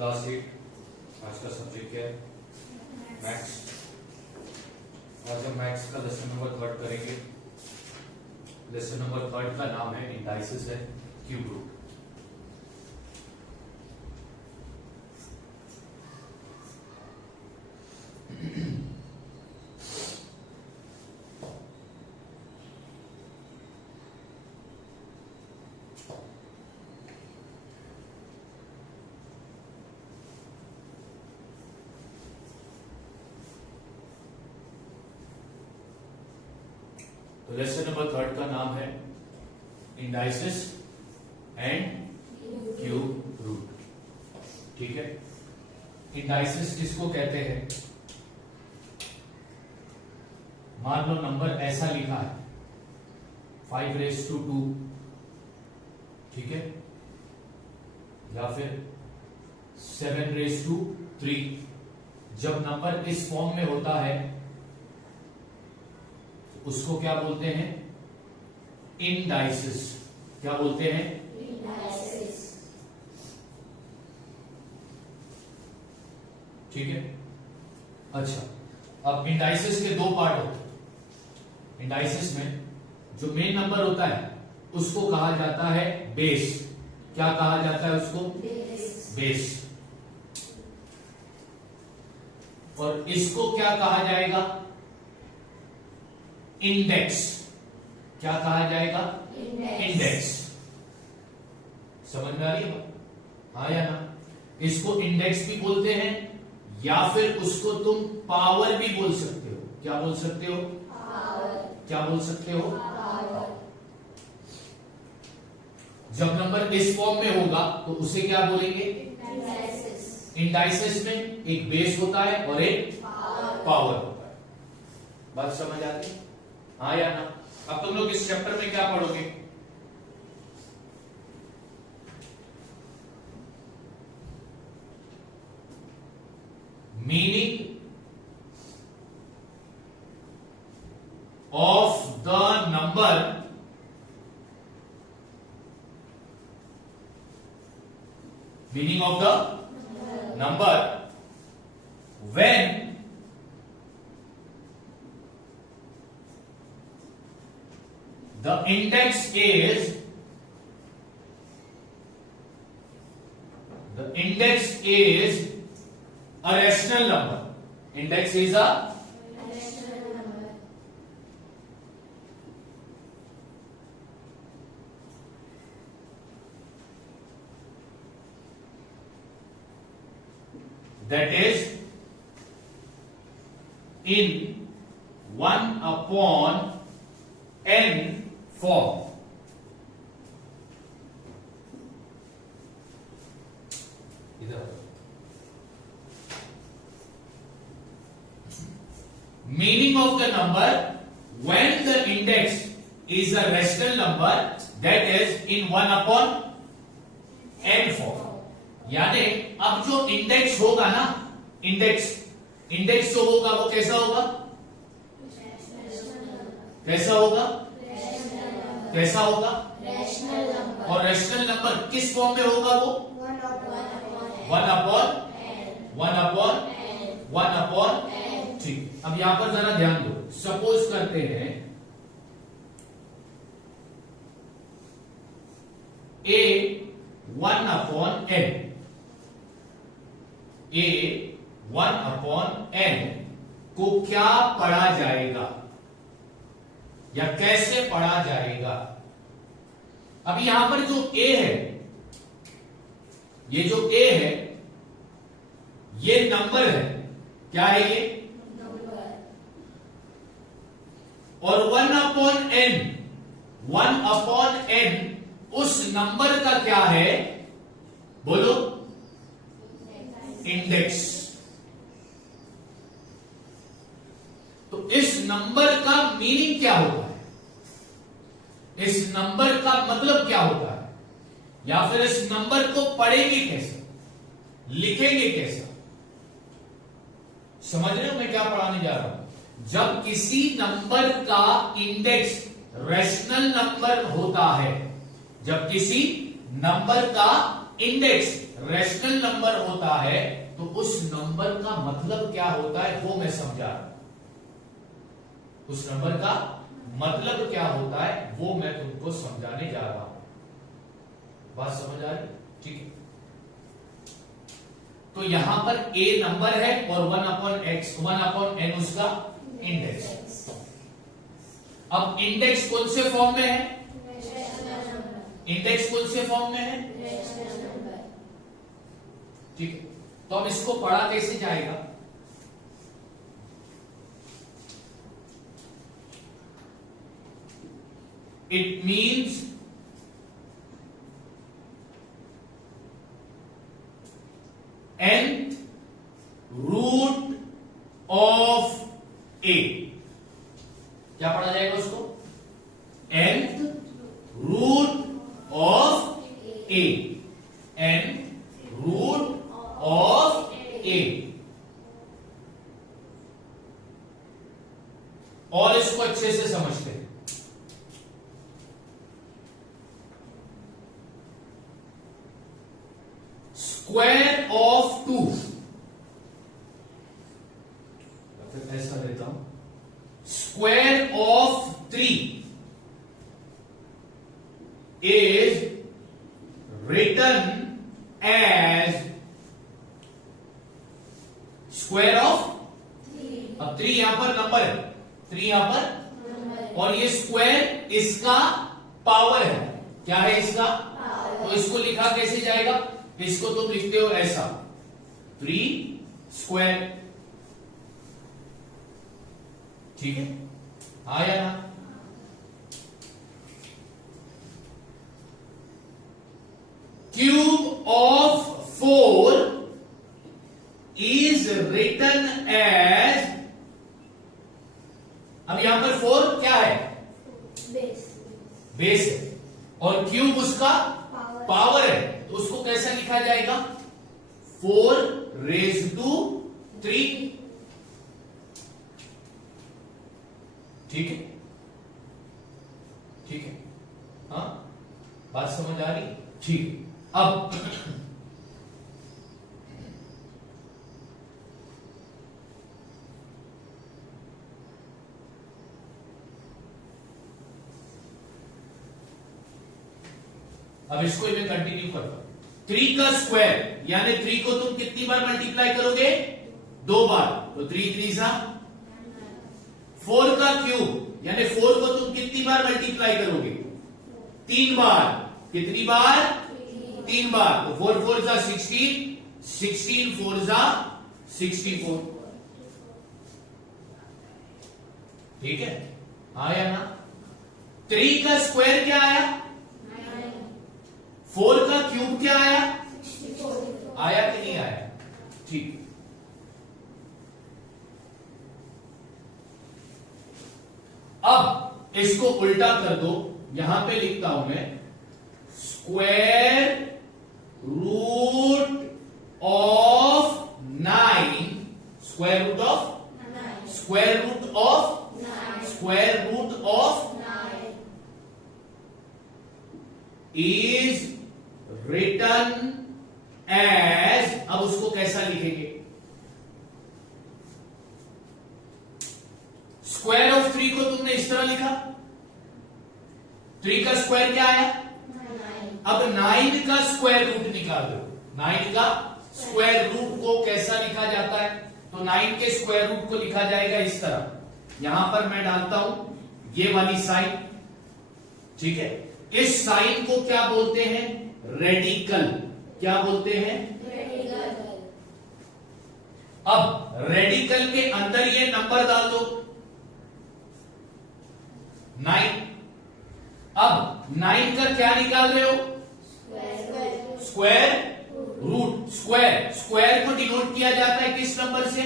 Class 8 आज का subject क्या है? मैथ्स। आज हम मैथ्स का लेसन नंबर 3 करेंगे। लेसन नंबर 3 का नाम है इंडाइसिस है क्यूब रूट। तो लेसन नंबर 3 का नाम है इंडाइसिस एंड क्यूब रूट। ठीक है, इंडाइसिस किसको कहते हैं? मान लो नंबर ऐसा लिखा है 5⁻², ठीक है, या फिर 7⁻3। जब नंबर इस फॉर्म में होता है उसको क्या बोलते हैं? इंडाइसिस। क्या बोलते हैं? इंडाइसिस। ठीक है। अच्छा, अब इंडाइसिस के दो पार्ट होते हैं। इंडाइसिस में जो मेन नंबर होता है उसको कहा जाता है बेस। क्या कहा जाता है उसको? बेस। और इसको क्या कहा जाएगा? इंडेक्स। क्या कहा जाएगा? इंडेक्स। समझ में आ रही है? हाँ या ना? इसको इंडेक्स भी बोलते हैं या फिर उसको तुम पावर भी बोल सकते हो। क्या बोल सकते हो? पावर। क्या बोल सकते हो? पावर। जब नंबर इस फॉर्म में होगा तो उसे क्या बोलेंगे? इंडाइसिस। इंडाइसिस में एक बेस होता है और एक पावर। पावर होता है। बात समझ आती है? हाँ या ना? अब तुम लोग इस चैप्टर में क्या पढ़ोगे? Meaning of the number meaning of the number when the index is a rational number. Index is a rational number. that is in 1/n form. Meaning of the number when the index is a rational number that is in 1/n form. यानी अब जो index होगा ना, index जो होगा वो कैसा होगा? कैसा होगा? कैसा होगा? Rational number. और रैशनल नंबर किस फॉर्म में होगा वो? 1/1/n। ठीक। अब यहां पर जरा ध्यान दो। सपोज करते हैं a 1/n, a 1/n को क्या पढ़ा जाएगा या कैसे पढ़ा जाएगा? अब यहां पर जो a है, ये जो a है ये नंबर है। क्या है ये? नंबर। और 1/n उस नंबर का क्या है? बोलो। इंडेक्स। तो इस नंबर का मीनिंग क्या होता है? इस नंबर का मतलब क्या होता है? या फिर इस नंबर को पढ़ेंगे कैसे, लिखेंगे कैसे? समझ रहे हो मैं क्या पढ़ाने जा रहा हूं? जब किसी नंबर का इंडेक्स रैशनल नंबर होता है, जब किसी नंबर का इंडेक्स रैशनल नंबर होता है तो उस नंबर का मतलब क्या होता है वो मैं समझा रहा हूं। उस नंबर का मतलब क्या होता है वो मैं तुमको समझाने जा रहा हूं। बात समझ आ रही? ठीक है। तो यहां पर a नंबर है और 1/n उसका इंडेक्स। अब इंडेक्स कौन से फॉर्म में है? इंडेक्स कौन से फॉर्म में है? ठीक है। तो अब इसको पढ़ा कैसे जाएगा? It means nth root of a। क्या पढ़ा जाएगा उसको? nth root of a। nth root of a। और इसको अच्छे से समझते हैं। स्क्वायर ऑफ 2, ऐसा देता हूं, square of 3 is written as square of, अब 3 यहां पर नंबर है, 3 यहां पर, और ये स्क्वायर इसका पावर है। क्या है इसका? तो इसको लिखा कैसे जाएगा? इसको तुम लिखते हो ऐसा, 3 स्क्वायर। ठीक है, आया ना? Cube of 4 is written as, अब यहां पर 4 क्या है? बेस है, और क्यूब उसका पावर है, तो उसको कैसा लिखा जाएगा? 4 रेज़ टू 3। ठीक है, ठीक है, हाँ, बात समझ आ रही? ठीक है। अब इसको मैं कंटिन्यू करता हूं। 3 का स्क्वायर यानी 3 को तुम कितनी बार मल्टीप्लाई करोगे? 2 बार, तो 3 3 सा। 4 का क्यूब यानी 4 को तुम कितनी बार मल्टीप्लाई करोगे? 3 बार। कितनी बार? 3 बार। तो 4 4 जा 16, 16 4 जा 64। ठीक है, आया ना? 3 का स्क्वायर क्या आया? 4 का क्यूब क्या आया? आया कि नहीं आया? ठीक। अब इसको उल्टा कर दो, यहां पे लिखता हूं मैं, square root of 9, square root of, square root of, square root of is written as, अब उसको कैसा लिखेंगे? स्क्वायर ऑफ 3 को तुमने इस तरह लिखा, 3 का स्क्वायर क्या आया? अब 9 का स्क्वायर रूट निकाल दो। 9 का स्क्वायर रूट को कैसा लिखा जाता है? तो 9 के स्क्वायर रूट को लिखा जाएगा इस तरह। यहां पर मैं डालता हूं ये वाली साइन। ठीक है, इस साइन को क्या बोलते हैं? रेडिकल। क्या बोलते हैं? अब रेडिकल के अंदर ये नंबर डाल दो 9। अब 9 का क्या निकाल रहे हो? Square root. स्क्वायर, स्क्वायर को डिनोट किया जाता है किस नंबर से?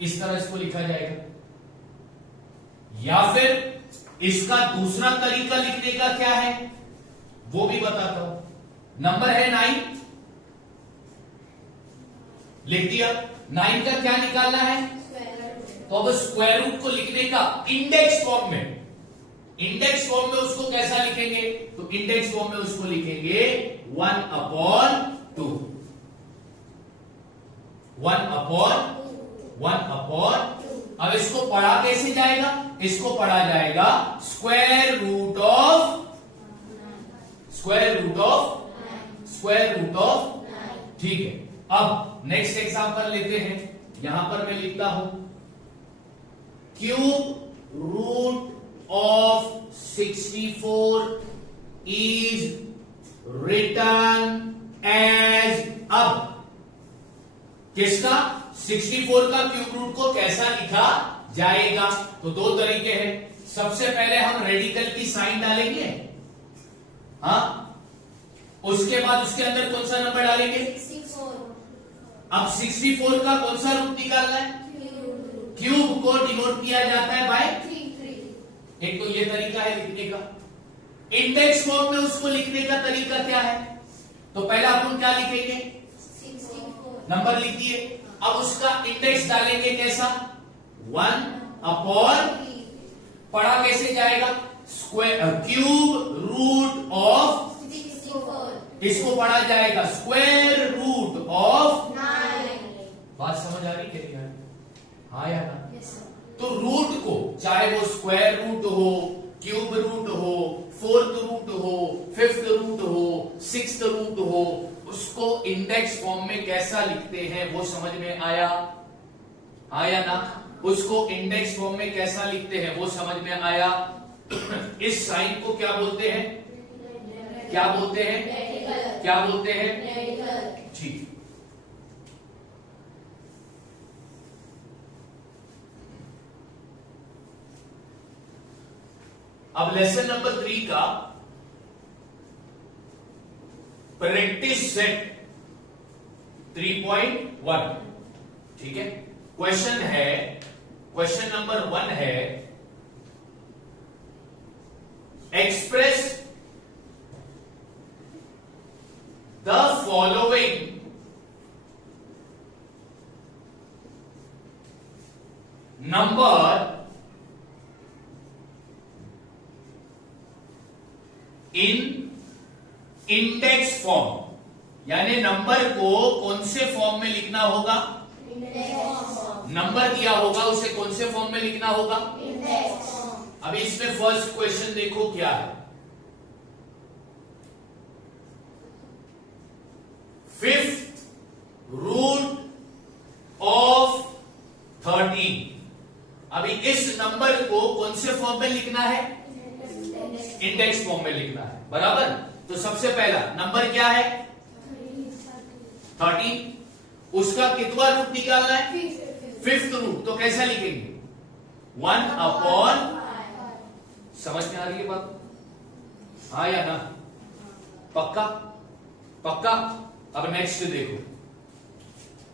इस तरह इसको लिखा जाएगा। या फिर इसका दूसरा तरीका लिखने का क्या है वो भी बताता हूं। नंबर है 9, लिख दिया। 9 का क्या निकालना है? तो अब स्क्वायर रूट को लिखने का इंडेक्स फॉर्म में, इंडेक्स फॉर्म में उसको कैसा लिखेंगे? तो इंडेक्स फॉर्म में उसको लिखेंगे 1/2, 1/1/2। अब इसको पढ़ा कैसे जाएगा? इसको पढ़ा जाएगा स्क्वायर रूट ऑफ, ठीक है। अब नेक्स्ट एग्जांपल लेते हैं। यहां पर मैं लिखता हूं cube root of 64 is written as. अब किसका? 64 का क्यूब रूट को कैसा लिखा जाएगा? तो दो तरीके हैं। सबसे पहले हम रेडिकल की साइन डालेंगे, हाँ, उसके बाद उसके अंदर कौन सा नंबर डालेंगे? 64। अब 64 का कौन सा रूट निकालना है? क्यूब को डिनोट किया जाता है बाय 3। एक तो ये तरीका है लिखने का। इंडेक्स फॉर्म में उसको लिखने का तरीका क्या है? तो पहला अपन क्या लिखेंगे? 64 नंबर लिख दिए। अब उसका इंडेक्स डालेंगे कैसा? 1/, पढ़ा कैसे जाएगा? स्क्वायर क्यूब रूट ऑफ, 64 इसको पढ़ा जाएगा स्क्वायर रूट ऑफ। 9। बात समझ आ रही क्या नहीं आ रही? हाँ या ना? Yes sir. तो रूट को, चाहे वो स्क्वायर रूट हो, क्यूब रूट हो, फोर्थ रूट हो, फिफ्थ रूट हो, सिक्स्थ रूट हो, उसको इंडेक्स फॉर्म में कैसा लिखते हैं वो समझ में आया? आया ना? उसको इंडेक्स फॉर्म में कैसा लिखते हैं वो समझ में आया? इस साइन को क्या बोलते हैं? क्या बोलते हैं? रेडिकल। क्या बोलते हैं? रेडिकल। ठीक। अब लेसन नंबर 3 का प्रैक्टिस सेट 3.1, ठीक है। क्वेश्चन है, क्वेश्चन नंबर 1 है, express the following number in index form, यानी नंबर को कौन से फॉर्म में लिखना होगा? नंबर दिया होगा उसे कौन से फॉर्म में लिखना होगा? अभी इसमें फर्स्ट क्वेश्चन देखो क्या है। Fifth root of 13। अभी इस नंबर को कौन से फॉर्म में लिखना है? इंडेक्स फॉर्म में लिखना है, बराबर। तो सबसे पहला नंबर क्या है? 13। उसका कितना रूट निकालना है? Fifth root. तो कैसा लिखेंगे? 1/, समझ में आ रही है बात? हाँ या ना? पक्का? पक्का। अब नेक्स्ट देखो,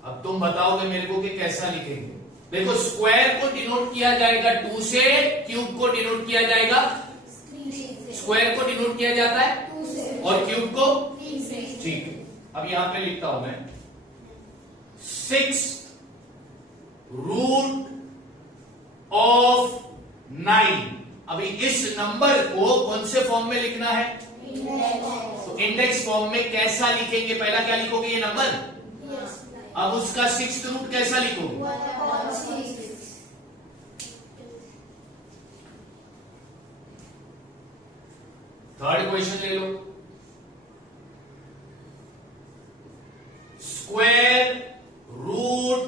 अब तुम बताओगे मेरे को कि कैसा लिखेंगे। देखो, स्क्वायर को डिनोट किया जाएगा 2 से, क्यूब को डिनोट किया जाएगा, स्क्वायर को डिनोट किया जाता है और क्यूब को, ठीक है। अब यहां पे लिखता हूं मैं 6 रूट ऑफ 9। अभी इस नंबर को कौन से फॉर्म में लिखना है? तो इंडेक्स फॉर्म में कैसा लिखेंगे? पहला क्या लिखोगे? ये नंबर। अब उसका 6th रूट कैसा लिखोगे? थर्ड क्वेश्चन ले लो, स्क्वायर रूट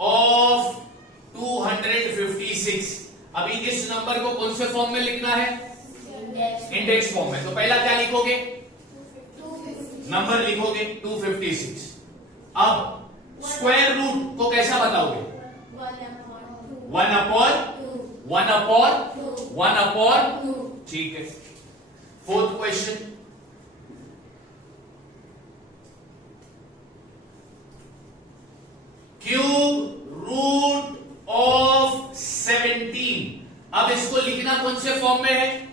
ऑफ 256। अभी इस नंबर को कौन से फॉर्म में लिखना है? इंडेक्स फॉर्म में। तो पहला क्या लिखोगे? नंबर लिखोगे 256। अब स्क्वायर रूट को कैसा बताओगे? 1/1/2, ठीक है। Fourth question, cube root of 17। अब इसको लिखना कौन से फॉर्म में है?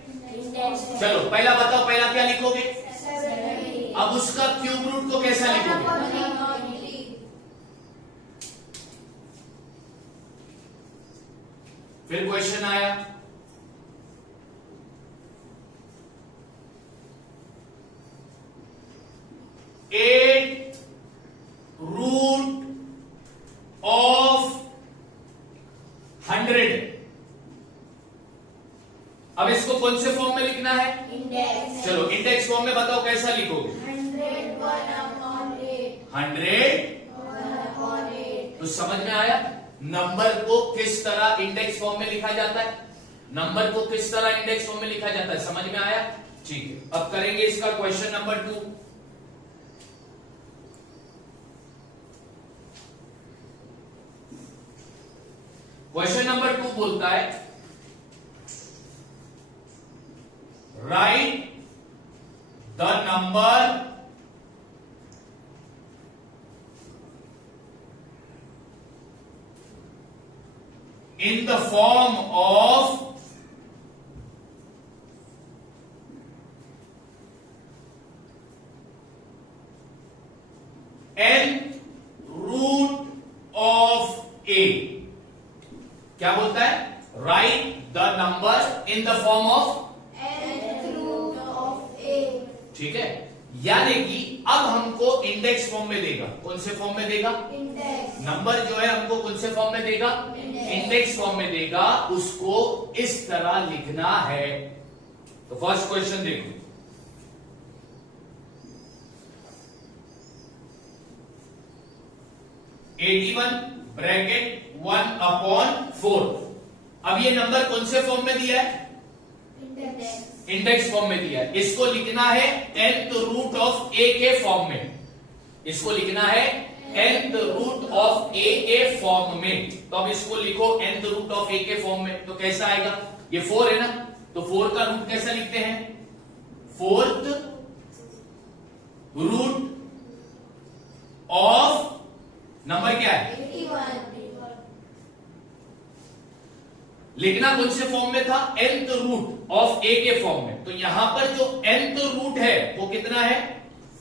चलो पहला बताओ, पहला क्या लिखोगे? अब उसका क्यूब रूट को कैसा लिखोगे? फिर क्वेश्चन आया, अब इसको कौन से फॉर्म में लिखना है? इंडेक्स। चलो इंडेक्स फॉर्म में बताओ कैसा लिखोगे? 100 1 upon 8 100। 1 upon 8। तो समझ में आया नंबर को किस तरह इंडेक्स फॉर्म में लिखा जाता है? नंबर को किस तरह इंडेक्स फॉर्म में लिखा जाता है, समझ में आया? ठीक है, अब करेंगे इसका क्वेश्चन नंबर 2। क्वेश्चन नंबर 2 बोलता है right the number in the form of n root of a। क्या बोलता है? Right the number in the form of nth root of a। ठीक है, यानी कि अब हमको इंडेक्स फॉर्म में देगा। कौन से फॉर्म में देगा? इंडेक्स। नंबर जो है हमको कौन से फॉर्म में देगा? इंडेक्स फॉर्म में देगा। उसको इस तरह लिखना है। तो फर्स्ट क्वेश्चन देखो, (81 ब्रैकेट 1 अपॉन 4। अब ये नंबर कौन से फॉर्म में दिया है? इंडेक्स। इंडेक्स फॉर्म में दिया है। इसको लिखना है nth रूट ऑफ a के फॉर्म में। इसको लिखना है nth रूट ऑफ a के फॉर्म में। तो अब इसको लिखो nth रूट ऑफ a के फॉर्म में। तो कैसा आएगा? ये 4 है ना, तो 4 का रूट कैसा लिखते हैं? 4th रूट ऑफ नंबर क्या है? 81। लिखना कौन से फॉर्म में था? nth रूट ऑफ a के फॉर्म में। तो यहां पर जो nth रूट है वो कितना है?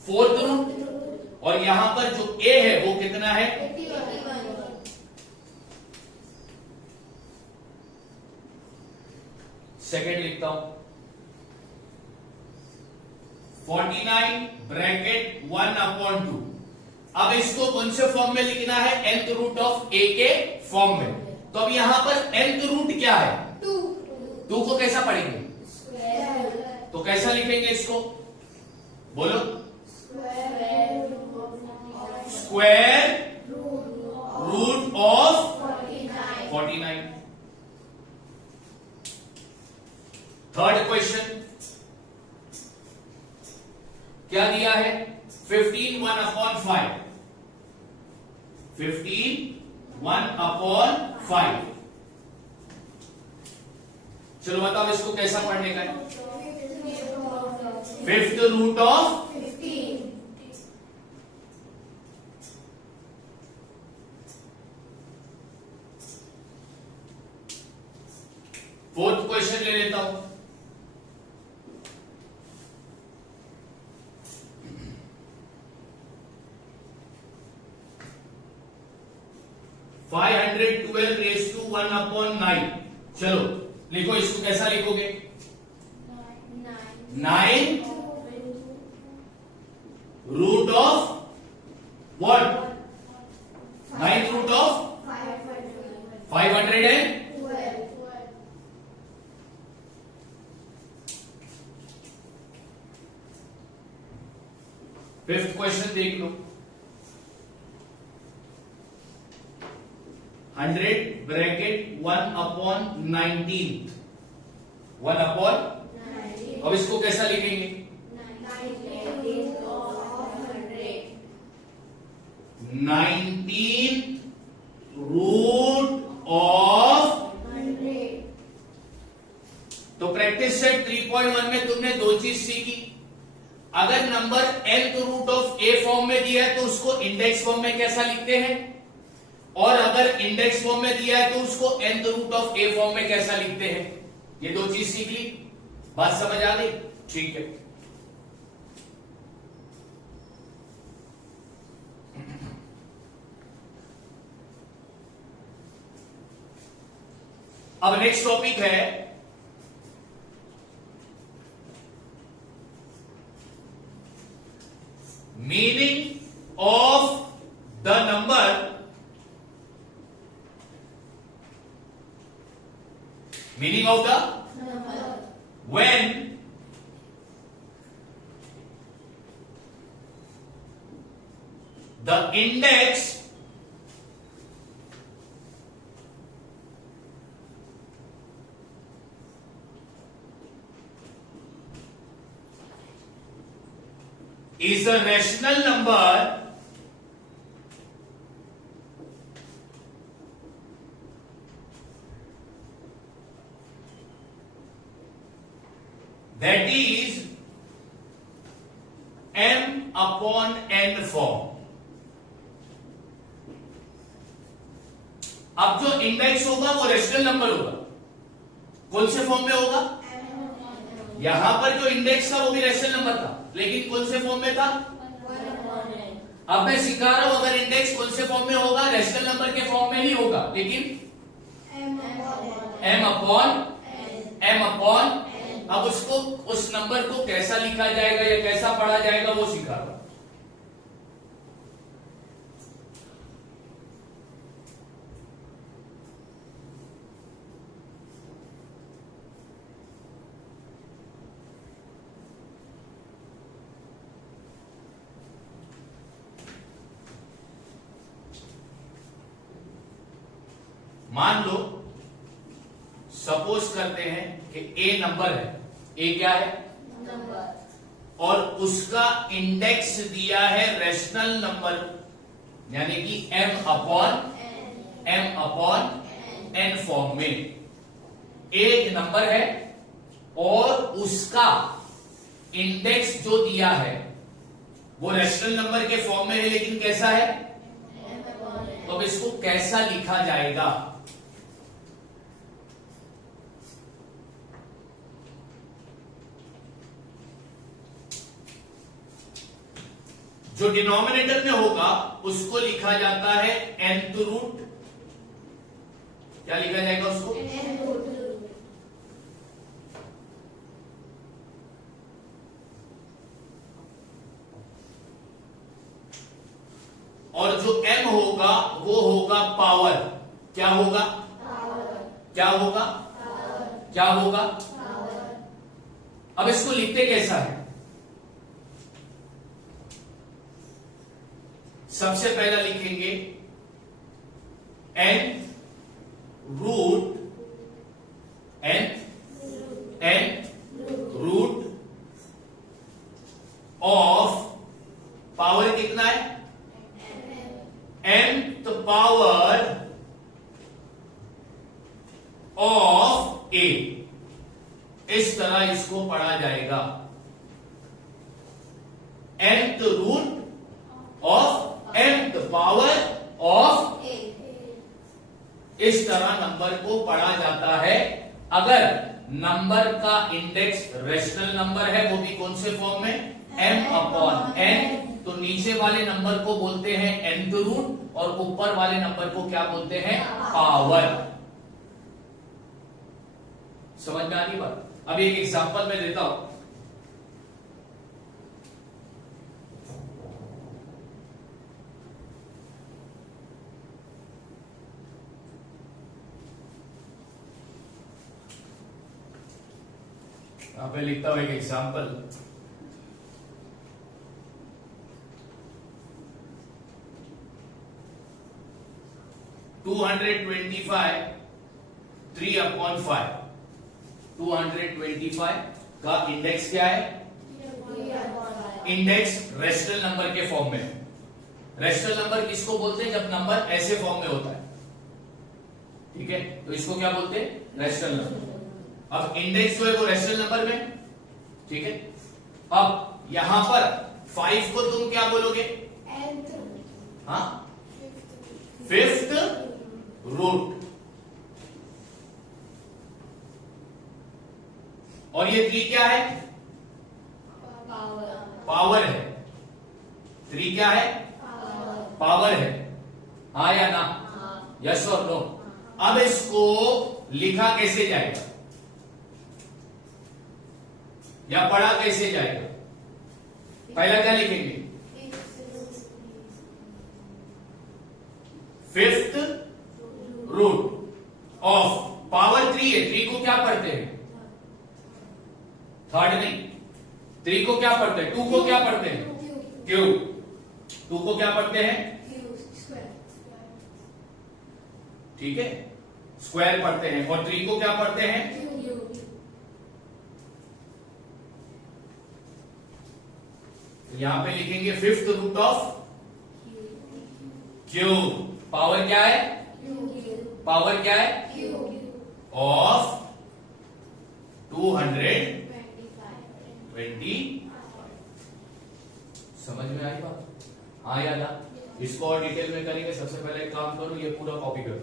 4th root. और यहां पर जो a है वो कितना है? 81। सेकेंड लिखता हूं, 49 ब्रैकेट 1 अपॉन 2। अब इसको कौन से फॉर्म में लिखना है? nth रूट ऑफ a के फॉर्म में। तो अब यहां पर nth रूट क्या है? 2 को कैसा पढ़ेंगे? स्क्वायर। तो कैसा लिखेंगे इसको? बोलो। Square root of 49। Third question क्या दिया है? 15 1 अपॉन 5। 15 1 अपॉन 5। चलो बताओ इसको कैसा पढ़ने का है? 5th root of 15। Fourth question ले लेता हूं, (512 रेज़ टू 1 अपॉन 9। चलो लिखो, इसको कैसा लिखोगे? 9 root of what? 9 root of 512। Fifth question देख लो, 100 ब्रैकेट 1 अपॉन 19। 1 अपॉन, अब इसको कैसा लिखेंगे? 19 रूट ऑफ। तो प्रैक्टिस सेट 3.1 में तुमने दो चीज सीखी। अगर number nth root of a form में दिया है तो उसको इंडेक्स फॉर्म में कैसा लिखते हैं, और अगर इंडेक्स फॉर्म में दिया है तो उसको nth root of a form में कैसा लिखते हैं। ये दो चीज सीख ली, बात समझ आ गई? ठीक है। अब नेक्स्ट टॉपिक है meaning of the number meaning of the when the index is a rational number that is m upon n form। अब जो इंडेक्स होगा वो रेशनल नंबर होगा, कौन से फॉर्म में होगा? यहां पर जो इंडेक्स था वो भी रेशनल नंबर था, लेकिन कौन से फॉर्म में था? अब मैं सिखा रहा हूं, अगर इंडेक्स कौन से फॉर्म में होगा? रेशनल नंबर के फॉर्म में ही होगा, लेकिन m अपॉन अब उसको, उस नंबर को कैसा लिखा जाएगा या कैसा पढ़ा जाएगा वो सिखा रहा हूं। मान लो, सपोज करते हैं कि ए नंबर है, ए क्या है? नंबर, और उसका इंडेक्स दिया है रेशनल नंबर, यानी कि m अपॉन n फॉर्म में। एक नंबर है और उसका इंडेक्स जो दिया है वो रेशनल नंबर के फॉर्म में है, लेकिन कैसा है? तो अब इसको कैसा लिखा जाएगा? जो डिनोमिनेटर में होगा उसको लिखा जाता है nth रूट। क्या लिखा जाएगा उसको? और जो m होगा वो होगा पावर। क्या होगा? क्या होगा? क्या होगा? अब इसको लिखते कैसा है? सबसे पहला लिखेंगे n रूट ऑफ पावर कितना है? nth power of a। इस तरह इसको पढ़ा जाएगा, nth root of nth power of a। इस तरह नंबर को पढ़ा जाता है। अगर नंबर का इंडेक्स रेशनल नंबर है, वो भी कौन से फॉर्म में? m upon n। तो नीचे वाले नंबर को बोलते हैं nth रूट और ऊपर वाले नंबर को क्या बोलते हैं? पावर। समझ में आ रही बात? अब एक एग्जांपल मैं देता हूं। यहां पे लिखता हूं एक एग्जांपल। टू 3/5 225 का इंडेक्स क्या है? इंडेक्स रेशनल नंबर के फॉर्म में। रेशनल नंबर किसको बोलते हैं? जब नंबर ऐसे फॉर्म में होता है, ठीक है, तो इसको क्या बोलते हैं? Rational number. अब इंडेक्स जो है वो रेशनल नंबर में, ठीक है। अब यहां पर 5 को तुम क्या बोलोगे? हाँ, 5th रूट। और ये 3 क्या है? पावर है। 3 क्या है? पावर है। हाँ या ना? यस और नो? अब इसको लिखा कैसे जाएगा या पढ़ा कैसे जाएगा? पहला क्या लिखेंगे? 5th रूट ऑफ पावर 3 है। 3 को क्या पढ़ते हैं? थर्ड नहीं, 3 को क्या पढ़ते हैं, 2 को क्या पढ़ते हैं, क्यूब, 2 को क्या पढ़ते हैं, ठीक है, स्क्वायर पढ़ते हैं, और 3 को क्या पढ़ते हैं, तो यहां पे लिखेंगे fifth root of cube. Power क्या है, पावर क्या है, ऑफ 225। समझ में आई बात, हाँ याद आ। इसको और डिटेल में करेंगे। सबसे पहले एक काम करो, ये पूरा कॉपी करो,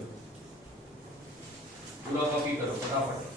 पूरा कॉपी करो फटाफट।